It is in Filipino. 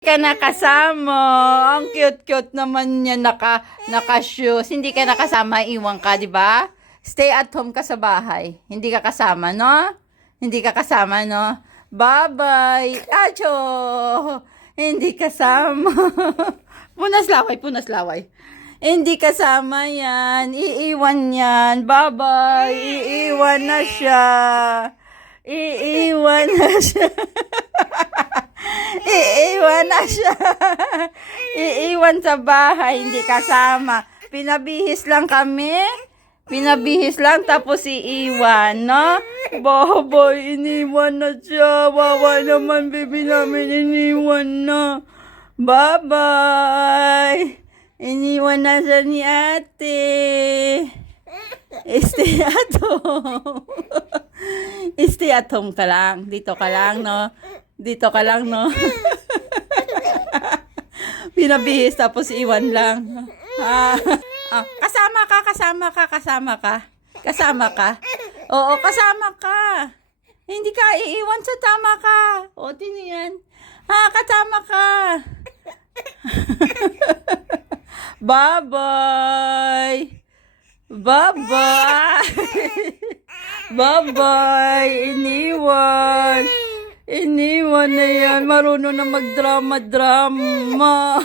Ka nakasama. Ang cute-cute naman niya naka-shoes. Hindi ka nakasama, iwan ka, di ba? Stay at home ka sa bahay. Hindi ka kasama, no? Hindi ka kasama, no? Bye-bye. Acho! Hindi kasama. Punas laway. Hindi kasama yan. Iiwan yan. Bye-bye. Iiwan na siya. Iiwan na siya. Iiwan na siya. Iiwan sa bahay, hindi kasama. Pinabihis lang kami. Pinabihis lang, tapos iiwan, no? Baboy, iniwan na siya. Wawa naman, baby namin, iniwan na. Bye-bye. Iniwan na siya ni ate. Stay at home. Stay at home ka lang. Dito ka lang, no? Dito ka lang, no? Pinabihis, tapos iwan lang. Kasama ka. Oo, kasama ka. Hindi ka iiwan sa tama ka. O, tiniyan. Kasama ka. Bye-bye. Bye-bye. Bye-bye. Iniwan na yan. Marunong na magdrama-drama.